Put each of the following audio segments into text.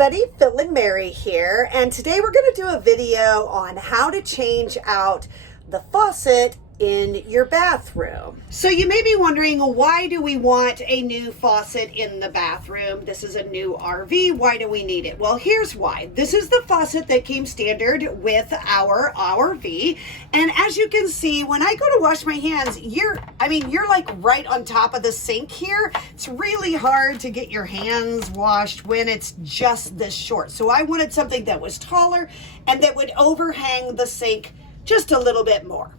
everybody, Phil and Mary here, and today we're going to do a video on how to change out the faucet in your bathroom. So you may be wondering, why do we want a new faucet in the bathroom? This is a new RV. Why do we need it? Well, here's why. This is the faucet that came standard with our RV. And as you can see, when I go to wash my hands, you're like right on top of the sink here. It's really hard to get your hands washed when it's just this short. So I wanted something that was taller and that would overhang the sink just a little bit more.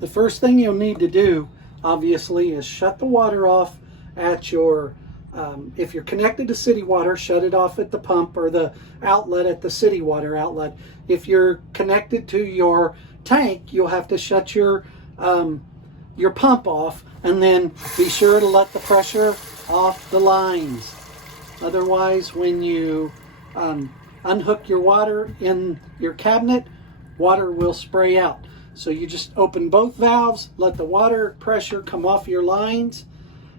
The first thing you'll need to do, obviously, is shut the water off at your, if you're connected to city water, shut it off at the pump or the outlet at the city water outlet. If you're connected to your tank, you'll have to shut your pump off, and then be sure to let the pressure off the lines. Otherwise, when you unhook your water in your cabinet, water will spray out. So you just open both valves, let the water pressure come off your lines.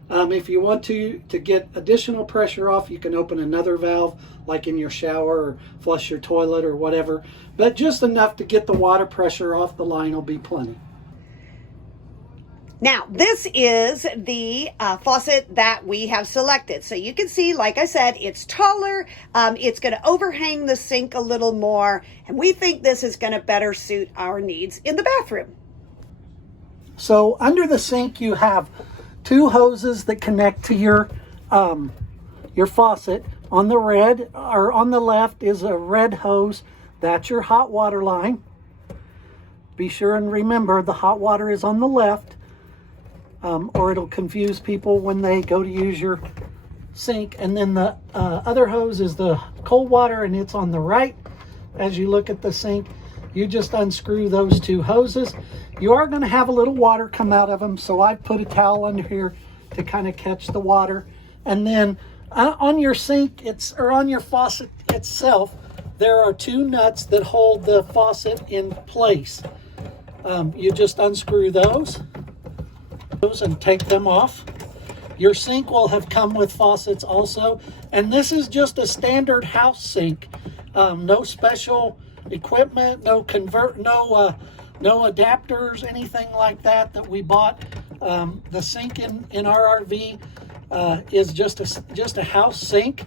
If you want to get additional pressure off, you can open another valve, like in your shower or flush your toilet or whatever. But just enough to get the water pressure off the line will be plenty. Now, this is the faucet that we have selected. So you can see, like I said, it's taller. It's going to overhang the sink a little more. And we think this is going to better suit our needs in the bathroom. So under the sink, you have two hoses that connect to your faucet. On the red, or on the left, is a red hose. That's your hot water line. Be sure and remember the hot water is on the left. Or it'll confuse people when they go to use your sink. And then the other hose is the cold water, and it's on the right. As you look at the sink, you just unscrew those two hoses. You are going to have a little water come out of them, so I put a towel under here to kind of catch the water. And then on your sink, or on your faucet itself, there are two nuts that hold the faucet in place. You just unscrew those and take them off. Your sink will have come with faucets also, and this is just a standard house sink. No special equipment, no adapters, anything like that we bought. The sink in our RV is just a house sink,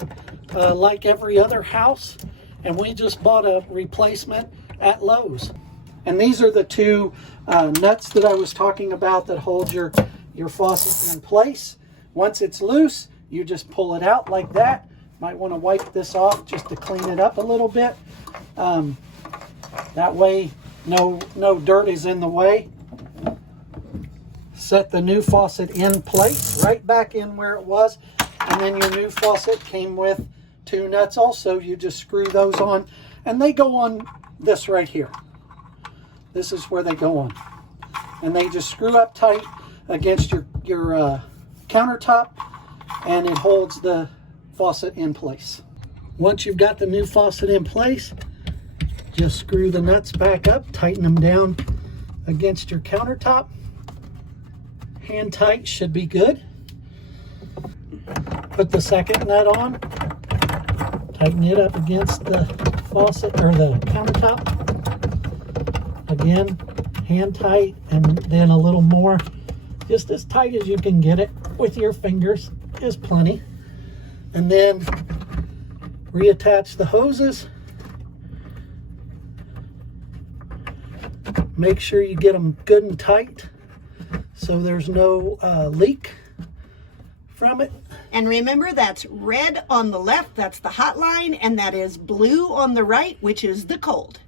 like every other house, and we just bought a replacement at Lowe's. And these are the two nuts that I was talking about that hold your faucet in place. Once it's loose, you just pull it out like that. Might want to wipe this off just to clean it up a little bit. That way, no dirt is in the way. Set the new faucet in place, right back in where it was. And then your new faucet came with two nuts also. You just screw those on, and they go on this right here. This is where they go on. And they just screw up tight against your countertop, and it holds the faucet in place. Once you've got the new faucet in place, just screw the nuts back up, tighten them down against your countertop. Hand tight should be good. Put the second nut on, tighten it up against the faucet or the countertop. Again, hand tight, and then a little more, just as tight as you can get it with your fingers is plenty. And then reattach the hoses. Make sure you get them good and tight so there's no leak from it. And remember, that's red on the left, that's the hot line, and that is blue on the right, which is the cold.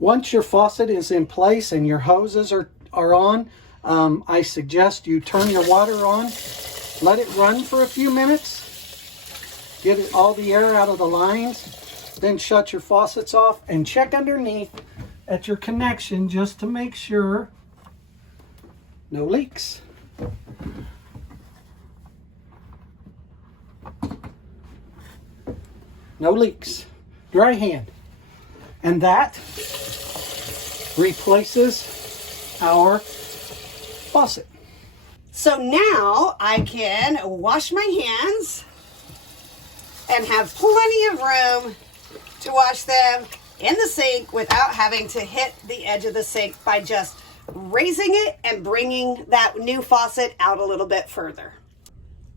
Once your faucet is in place and your hoses are on, I suggest you turn your water on, let it run for a few minutes, get all the air out of the lines, then shut your faucets off and check underneath at your connection just to make sure no leaks. No leaks. Dry hand. And that replaces our faucet. So now I can wash my hands and have plenty of room to wash them in the sink without having to hit the edge of the sink by just raising it and bringing that new faucet out a little bit further.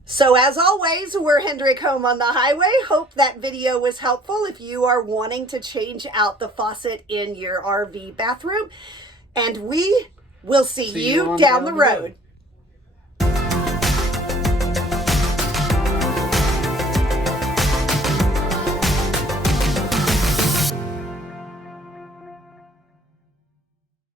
So as always, we're Hendrick Home on the Highway. Hope that video was helpful if you are wanting to change out the faucet in your RV bathroom. And we will see you down the road.